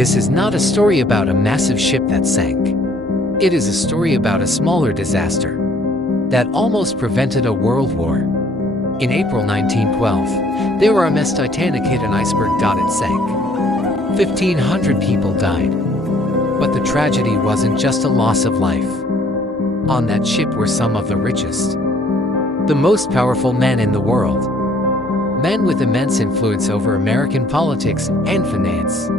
This is not a story about a massive ship that sank. It is a story about a smaller disaster that almost prevented a world war. In April 1912, the RMS Titanic hit an iceberg. It sank. 1,500 people died. But the tragedy wasn't just a loss of life. On that ship were some of the richest, the most powerful men in the world. Men with immense influence over American politics and finance.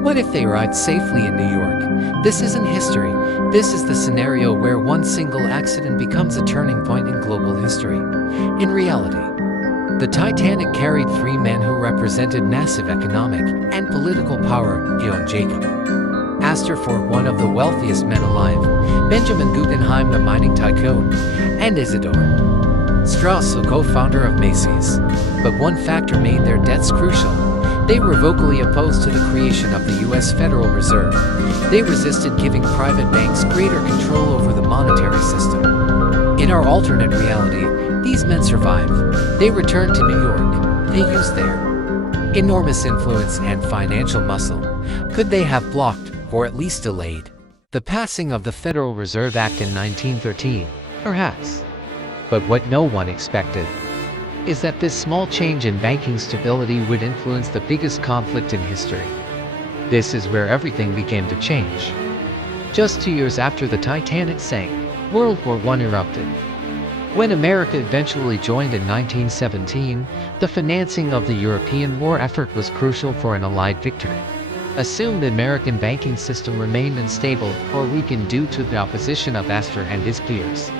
What if they arrived safely in New York? This isn't history. This is the scenario where one single accident becomes a turning point in global history. In reality, the Titanic carried three men who represented massive economic and political power: John Jacob Astor, one of the wealthiest men alive; Benjamin Guggenheim, the mining tycoon; and Isidore Straus, a co-founder of Macy's. But one factor made their deaths crucial. They were vocally opposed to the creation of the U.S. Federal Reserve. They resisted giving private banks greater control over the monetary system. In our alternate reality, these men survived. They returned to New York. They used their enormous influence and financial muscle. Could they have blocked, or at least delayed, the passing of the Federal Reserve Act in 1913? Perhaps. But what no one expected is that this small change in banking stability would influence the biggest conflict in history. This is where everything began to change. Just 2 years after the Titanic sank, World War I erupted. When America eventually joined in 1917, the financing of the European war effort was crucial for an Allied victory. Assume the American banking system remained unstable or weakened due to the opposition of Astor and his peers.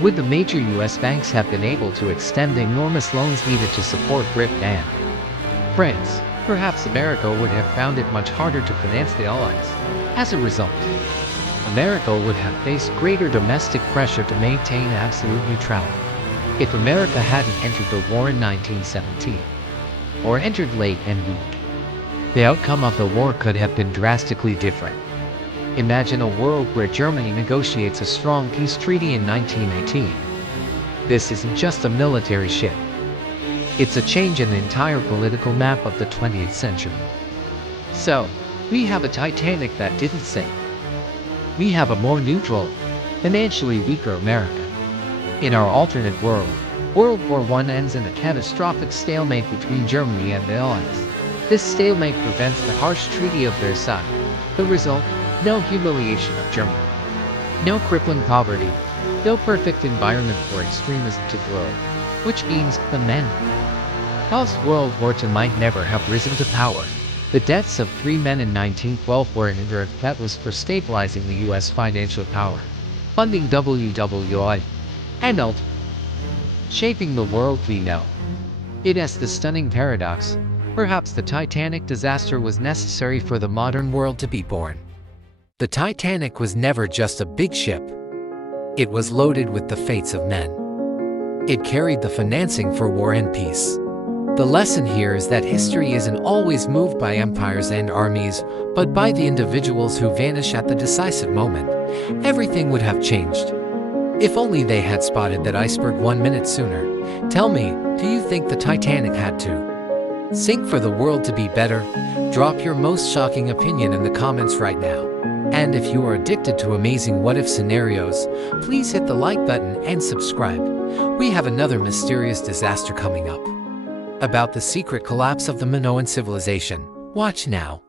Would the major U.S. banks have been able to extend the enormous loans needed to support Britain and France? Perhaps America would have found it much harder to finance the Allies. As a result, America would have faced greater domestic pressure to maintain absolute neutrality. If America hadn't entered the war in 1917, or entered late and weak, the outcome of the war could have been drastically different. Imagine a world where Germany negotiates a strong peace treaty in 1918. This isn't just a military shift. It's a change in the entire political map of the 20th century. So, we have a Titanic that didn't sink. We have a more neutral, financially weaker America. In our alternate world, World War I ends in a catastrophic stalemate between Germany and the Allies. This stalemate prevents the harsh Treaty of Versailles. The result? No humiliation of Germany. No crippling poverty. No perfect environment for extremism to grow. Which means the men post-World War II might never have risen to power. The deaths of three men in 1912 were an indirect catalyst for stabilizing the U.S. financial power, funding WWII, and ultimately shaping the world we know. It has the stunning paradox. Perhaps the Titanic disaster was necessary for the modern world to be born. The Titanic was never just a big ship. It was loaded with the fates of men. It carried the financing for war and peace. The lesson here is that history isn't always moved by empires and armies, but by the individuals who vanish at the decisive moment. Everything would have changed if only they had spotted that iceberg 1 minute sooner. Tell me, do you think the Titanic had to sink for the world to be better? Drop your most shocking opinion in the comments right now. And if you are addicted to amazing what-if scenarios, please hit the like button and subscribe. We have another mysterious disaster coming up about the secret collapse of the Minoan civilization. Watch now.